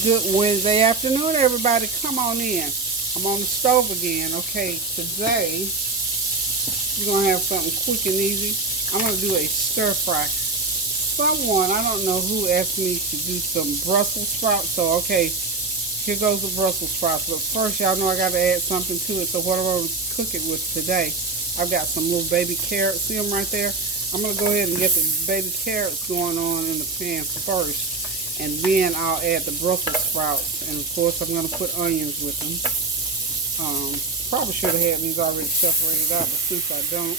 Good Wednesday afternoon, everybody. Come on in. I'm on the stove again. Okay, today we're going to have something quick and easy. I'm going to do a stir fry. Someone, I don't know who, asked me to do some Brussels sprouts. So, okay, here goes the Brussels sprouts. But first, y'all know I got to add something to it. So what I'm going to cook it with today, I've got some little baby carrots. See them right there? I'm going to go ahead and get the baby carrots going on in the pan first. And then I'll add the Brussels sprouts. And of course, I'm going to put onions with them. Probably should have had these already separated out, but since I don't,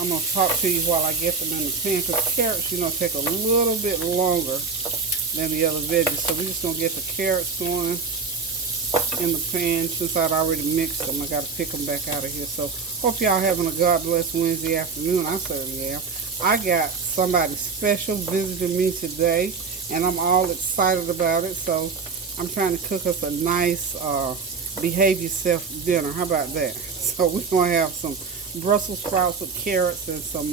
I'm going to talk to you while I get them in the pan. Because carrots, take a little bit longer than the other veggies. So we're just going to get the carrots going in the pan. Since I'd already mixed them, I got to pick them back out of here. So hope y'all having a God bless Wednesday afternoon. I certainly am. I got somebody special visiting me today. And I'm all excited about it, so I'm trying to cook us a nice behave yourself dinner. How about that? So we're going to have some Brussels sprouts with carrots and some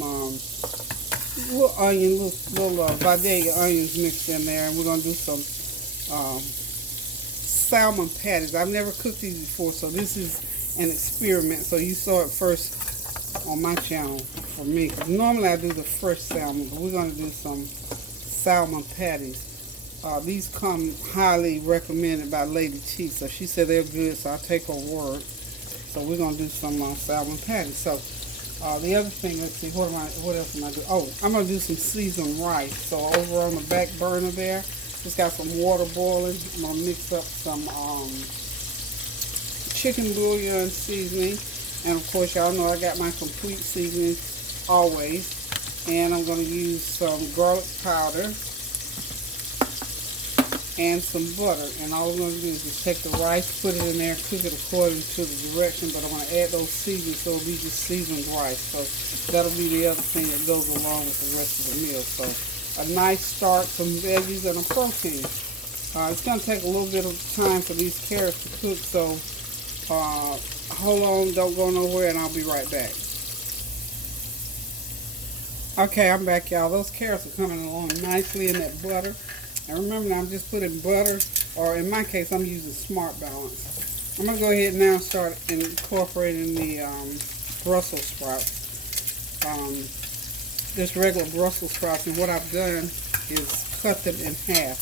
little onion, little Vidalia onions mixed in there. And we're going to do some salmon patties. I've never cooked these before, so this is an experiment. So you saw it first on my channel for me. Because normally I do the fresh salmon, but we're going to do some Salmon Patties. These come highly recommended by Lady T, so she said they're good, so I'll take her word. So we're going to do some Salmon Patties. So the other thing, let's see, what else am I doing? Oh, I'm going to do some seasoned rice. So over on the back burner there, just got some water boiling. I'm going to mix up some chicken bouillon seasoning. And of course, y'all know I got my complete seasoning always. And I'm going to use some garlic powder and some butter. And all I'm going to do is just take the rice, put it in there, cook it according to the direction. But I'm going to add those seasonings, so it'll be just seasoned rice. So that'll be the other thing that goes along with the rest of the meal. So a nice start, some veggies and a protein. It's going to take a little bit of time for these carrots to cook. So hold on, don't go nowhere, and I'll be right back. Okay, I'm back, y'all. Those carrots are coming along nicely in that butter. And remember now, I'm just putting butter, or in my case, I'm using Smart Balance. I'm going to go ahead now and start incorporating the Brussels sprouts. Just regular Brussels sprouts. And what I've done is cut them in half.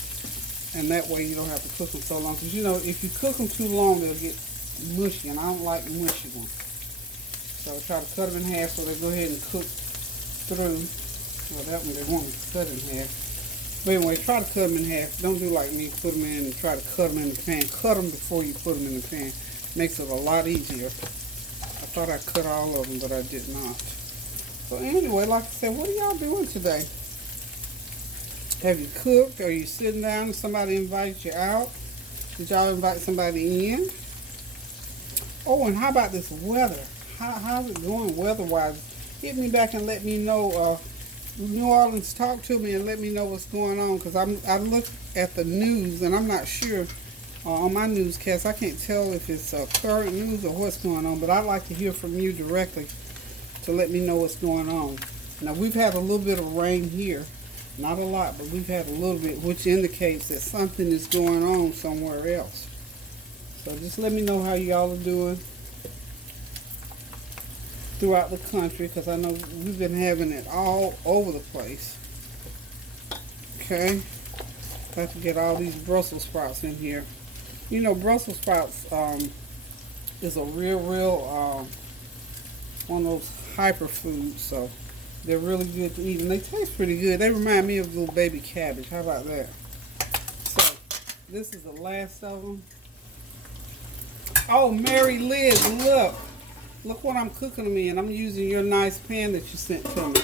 And that way you don't have to cook them so long. Because, if you cook them too long, they'll get mushy. And I don't like mushy ones. So try to cut them in half so they go ahead and cook through. Well, that one they want me to cut in half. But anyway, try to cut them in half. Don't do like me, put them in and try to cut them in the pan. Cut them before you put them in the pan. Makes it a lot easier. I thought I cut all of them, but I did not. So anyway, like I said, what are y'all doing today? Have you cooked? Are you sitting down and somebody invited you out? Did y'all invite somebody in? Oh, and how about this weather? How's it going weather-wise? Hit me back and let me know. New Orleans, talk to me and let me know what's going on, because I look at the news and I'm not sure on my newscast. I can't tell if it's current news or what's going on, but I'd like to hear from you directly to let me know what's going on. Now, we've had a little bit of rain here, not a lot, but we've had a little bit, which indicates that something is going on somewhere else. So just let me know how y'all are doing throughout the country, because I know we've been having it all over the place. Okay, got to get all these Brussels sprouts in here. Brussels sprouts is a real one of those hyper foods, so they're really good to eat, and they taste pretty good. They remind me of little baby cabbage. How about that? So this is the last of them. Oh, Mary Liz, look what I'm cooking them in. I'm using your nice pan that you sent to me.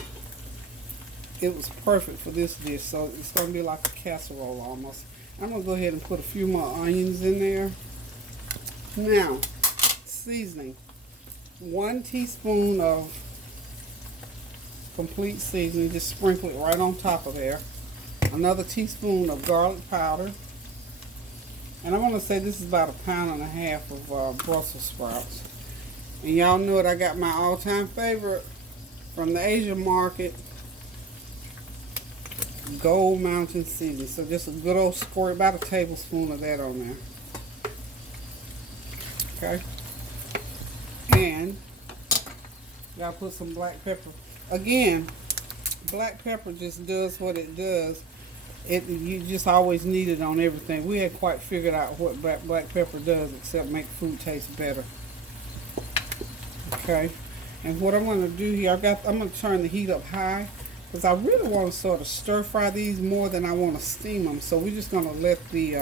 It was perfect for this dish, so it's going to be like a casserole almost. I'm going to go ahead and put a few more onions in there. Now, seasoning. 1 teaspoon of complete seasoning. Just sprinkle it right on top of there. Another teaspoon of garlic powder. And I want to say this is about 1.5 pounds of Brussels sprouts. And y'all know it, I got my all-time favorite from the Asian market, Gold Mountain seasoning. So just a good old squirt, about a tablespoon of that on there. Okay. And gotta put some black pepper. Again, black pepper just does what it does. You just always need it on everything. We hadn't quite figured out what black pepper does except make food taste better. Okay. And what I'm going to do here, I'm going to turn the heat up high because I really want to sort of stir fry these more than I want to steam them. So we're just going to let the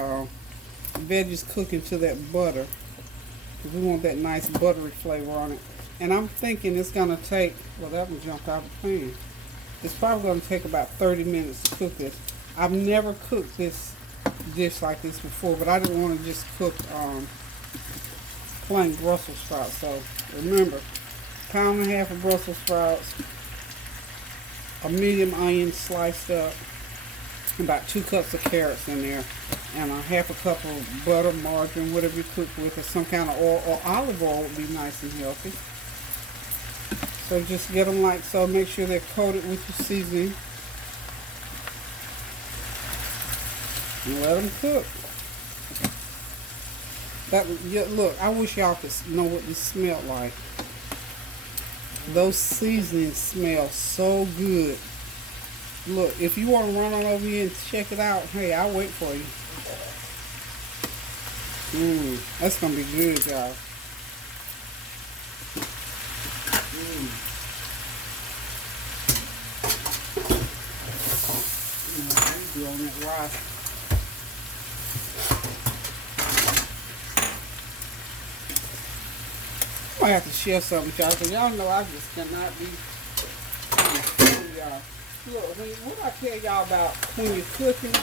veggies cook into that butter because we want that nice buttery flavor on it. And I'm thinking it's going to take, well, that one jumped out of the pan. It's probably going to take about 30 minutes to cook this. I've never cooked this dish like this before, but I didn't want to just cook plain Brussels sprouts. So remember, 1.5 pounds of Brussels sprouts, a medium onion sliced up, about 2 cups of carrots in there, and a 1/2 cup of butter, margarine, whatever you cook with, or some kind of oil, or olive oil would be nice and healthy. So just get them like so. Make sure they're coated with your seasoning. And let them cook. Look, I wish y'all could know what this smelled like. Those seasonings smell so good. Look, if you want to run on over here and check it out, hey, I'll wait for you. That's going to be good, y'all. On that rice. I have to share something with y'all because y'all know I just cannot be y'all. Look, what I tell y'all about when you're cooking,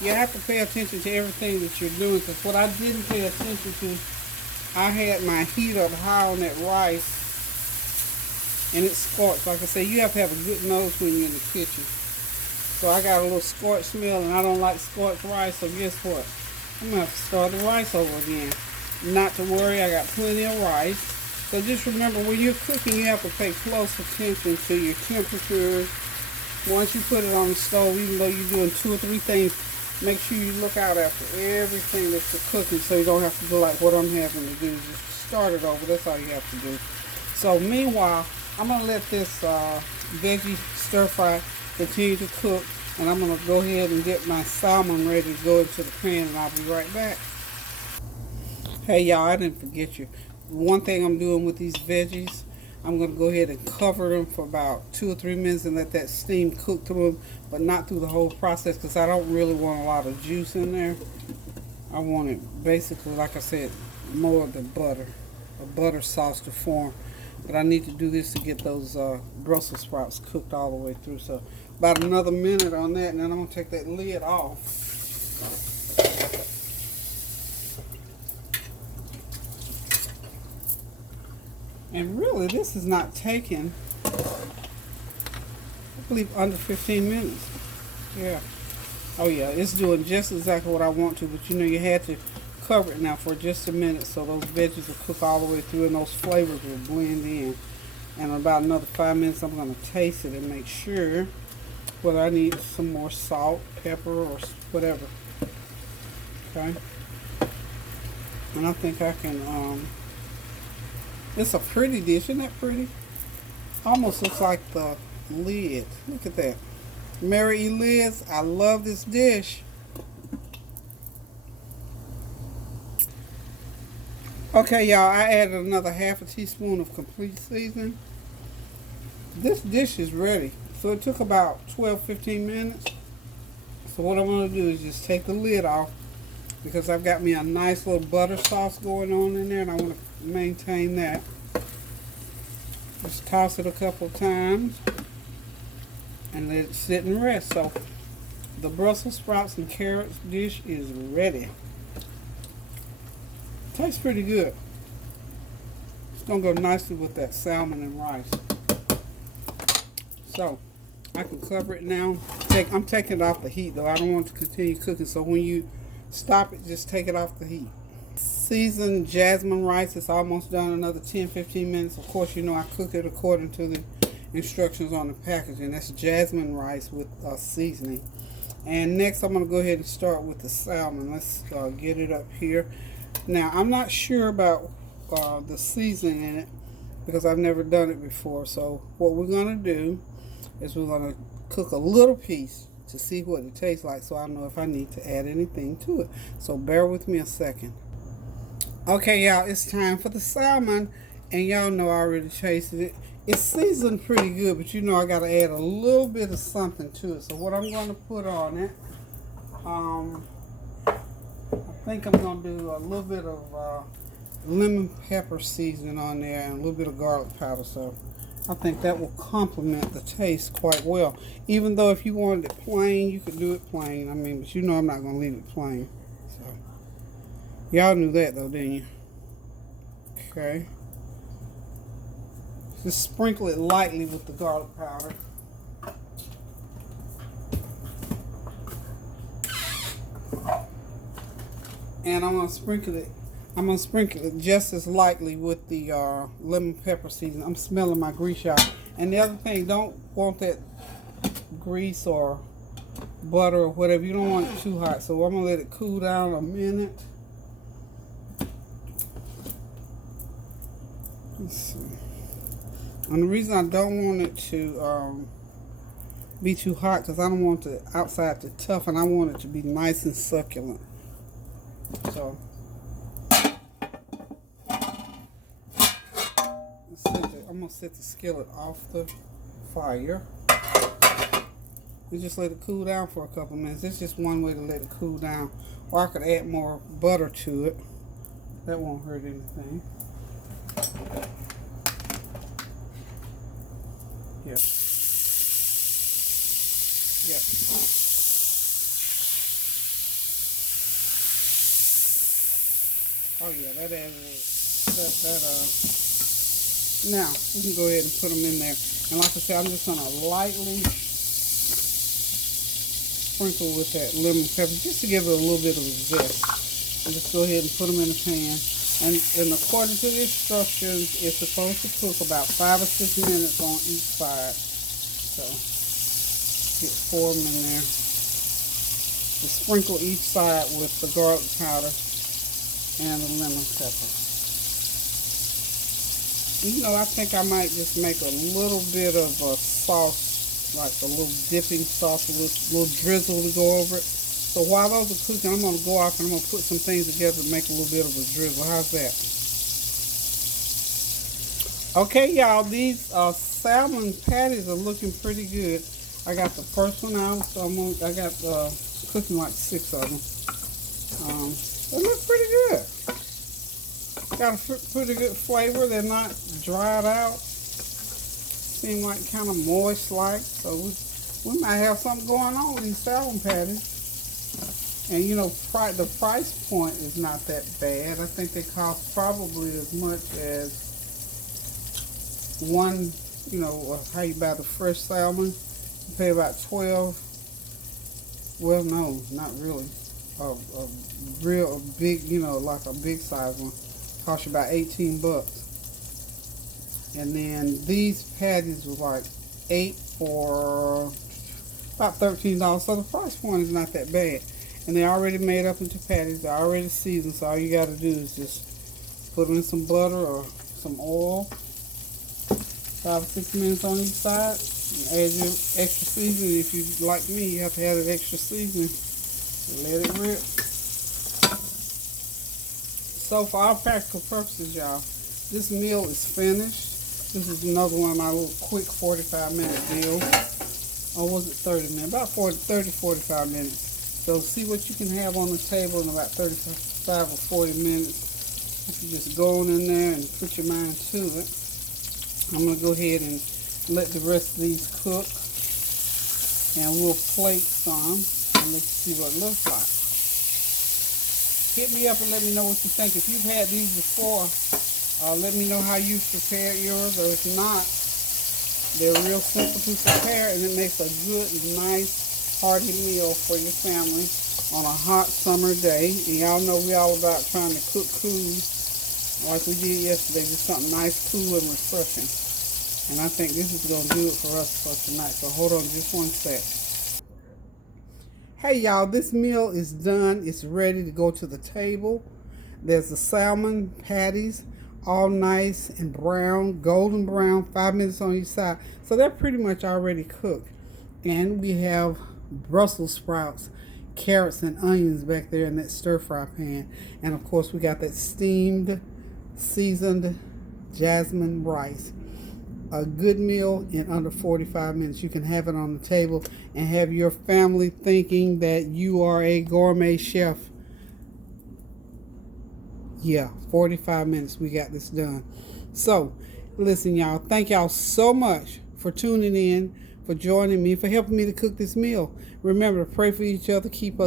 you have to pay attention to everything that you're doing, because what I didn't pay attention to, I had my heat up high on that rice and it scorched. Like I say, you have to have a good nose when you're in the kitchen. So I got a little scorched smell, and I don't like scorched rice, so guess what? I'm going to have to start the rice over again. Not to worry, I got plenty of rice. So just remember, when you're cooking, you have to pay close attention to your temperatures. Once you put it on the stove, even though you're doing 2 or 3 things, make sure you look out after everything that you're cooking so you don't have to do like what I'm having to do. Just start it over. That's all you have to do. So meanwhile, I'm going to let this veggie stir fry continue to cook, and I'm going to go ahead and get my salmon ready to go into the pan, and I'll be right back. Hey y'all, I didn't forget you. One thing I'm doing with these veggies, I'm going to go ahead and cover them for about 2 or 3 minutes and let that steam cook through them, but not through the whole process because I don't really want a lot of juice in there. I want it basically, like I said, more of the butter, a butter sauce to form. But I need to do this to get those Brussels sprouts cooked all the way through. So about another minute on that, and then I'm going to take that lid off. And really, this is not taking, I believe, under 15 minutes. Yeah. Oh yeah, it's doing just exactly what I want to, but you know, you had to cover it now for just a minute so those veggies will cook all the way through and those flavors will blend in. And in about another 5 minutes, I'm going to taste it and make sure whether I need some more salt, pepper, or whatever. Okay. And I think I can, it's a pretty dish. Isn't that pretty? Almost looks like the lid. Look at that. Mary E. Liz, I love this dish. Okay, y'all, I added another half a teaspoon of complete seasoning. This dish is ready. So it took about 12-15 minutes. So what I'm going to do is just take the lid off because I've got me a nice little butter sauce going on in there and I want to maintain that. Just toss it a couple of times and let it sit and rest. So the Brussels sprouts and carrots dish is ready. Tastes pretty good. It's going to go nicely with that salmon and rice. So I can cover it now. I'm taking it off the heat though. I don't want it to continue cooking. So when you stop it, just take it off the heat. Seasoned jasmine rice is almost done. Another 10-15 minutes. Of course, you know I cook it according to the instructions on the packaging. That's jasmine rice with seasoning. And next I'm going to go ahead and start with the salmon. Let's get it up here. Now I'm not sure about the seasoning in it because I've never done it before. So what we're going to do is we're going to cook a little piece to see what it tastes like, so I know if I need to add anything to it. So bear with me a second. Okay, y'all, it's time for the salmon, and y'all know I already tasted it. It's seasoned pretty good, but you know I got to add a little bit of something to it. So what I'm going to put on it, I think I'm going to do a little bit of lemon pepper seasoning on there and a little bit of garlic powder. So I think that will complement the taste quite well. Even though if you wanted it plain, you could do it plain. I mean, but you know I'm not going to leave it plain. So y'all knew that though, didn't you? Okay. Just sprinkle it lightly with the garlic powder. And I'm going to sprinkle it just as lightly with the lemon pepper seasoning. I'm smelling my grease, y'all. And the other thing, don't want that grease or butter or whatever. You don't want it too hot. So I'm going to let it cool down a minute. Let's see. And the reason I don't want it to be too hot, because I don't want the outside to toughen. I want it to be nice and succulent. So I'm going to set the skillet off the fire and just let it cool down for a couple minutes. It's just one way to let it cool down. Or I could add more butter to it. That won't hurt anything. Yeah. Yeah. Oh yeah, that now we can go ahead and put them in there. And like I said, I'm just gonna lightly sprinkle with that lemon pepper just to give it a little bit of a zest. And just go ahead and put them in the pan. And according to the instructions, it's supposed to cook about 5 or 6 minutes on each side. So get 4 of them in there. Just sprinkle each side with the garlic powder and the lemon pepper. You know, I think I might just make a little bit of a sauce, like a little dipping sauce, a little drizzle to go over it. So while those are cooking, I'm going to go off and I'm going to put some things together to make a little bit of a drizzle. How's that? Okay, y'all, these salmon patties are looking pretty good. I got the first one out, so I got cooking like 6 of them. They look pretty good. Got a pretty good flavor. They're not dried out. Seem like kind of moist like. So we might have something going on with these salmon patties. And you know, the price point is not that bad. I think they cost probably as much as one, you know, how you buy the fresh salmon. You pay about 12. Well, no, not really. A big, you know, like a big size one, cost you about 18 bucks. And then these patties were like 8 for about $13. So the price point is not that bad. And they're already made up into patties. They're already seasoned. So all you got to do is just put them in some butter or some oil. 5 or 6 minutes on each side. And add your extra seasoning. If you like me, you have to add an extra seasoning. Let it rip. So for all practical purposes, y'all, this meal is finished. This is another one of my little quick 45-minute meals. Or was it 30 minutes? About 30-45 minutes. So see what you can have on the table in about 35 or 40 minutes. If you just go on in there and put your mind to it. I'm going to go ahead and let the rest of these cook. And we'll plate some and let's see what it looks like. Hit me up and let me know what you think. If you've had these before, let me know how you prepared yours. Or if not, they're real simple to prepare and it makes a good, nice, hearty meal for your family on a hot summer day. And y'all know we all about trying to cook cool like we did yesterday, just something nice, cool, and refreshing. And I think this is going to do it for us for tonight. So hold on just one sec. Hey y'all, this meal is done. It's ready to go to the table. There's the salmon patties, all nice and brown, golden brown, 5 minutes on each side. So they're pretty much already cooked. And we have Brussels sprouts, carrots, and onions back there in that stir fry pan. And of course, we got that steamed, seasoned jasmine rice. A good meal in under 45 minutes. You can have it on the table and have your family thinking that you are a gourmet chef. Yeah, 45 minutes we got this done. So, listen y'all, thank y'all so much for tuning in, for joining me, for helping me to cook this meal. Remember to pray for each other, keep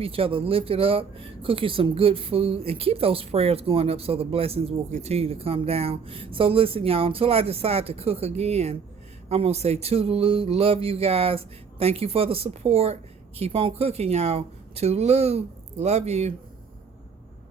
each other lifted up, cook you some good food, and keep those prayers going up so the blessings will continue to come down. So listen, y'all, until I decide to cook again, I'm going to say toodaloo, love you guys. Thank you for the support. Keep on cooking, y'all. Toodaloo, love you.